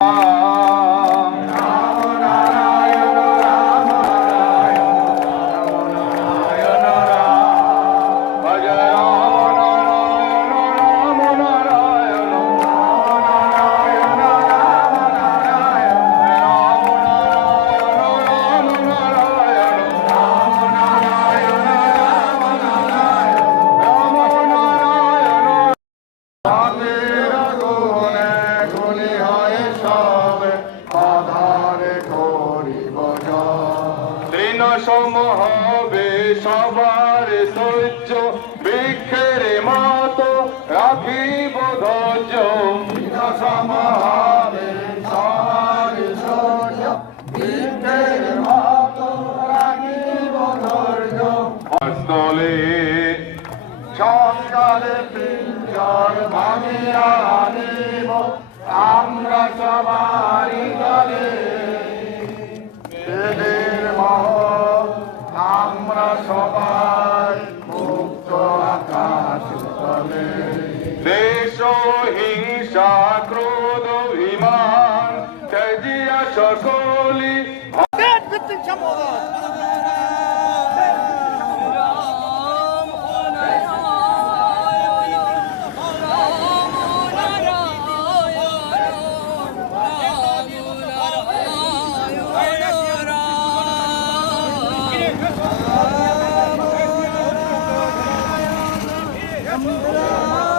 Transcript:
Oh. তৃণ সমহবে সবার সহ্য বৃক্ষের মতো রাখিব ধৈর্য। তৃণ সমহবে সবার সহ্য বৃক্ষের মতো রাখিব ধৈর্য। স্থলে সকালে পিঞ্জর ভাঙিয়া আনিব আমরা সবারই দলে সবাই মুক্ত আকাশ তলে দেশ হিংসা ক্রোধ অভিমান ত্যাজিয়া সকলি ভিত্তিক সম্বোধন রাম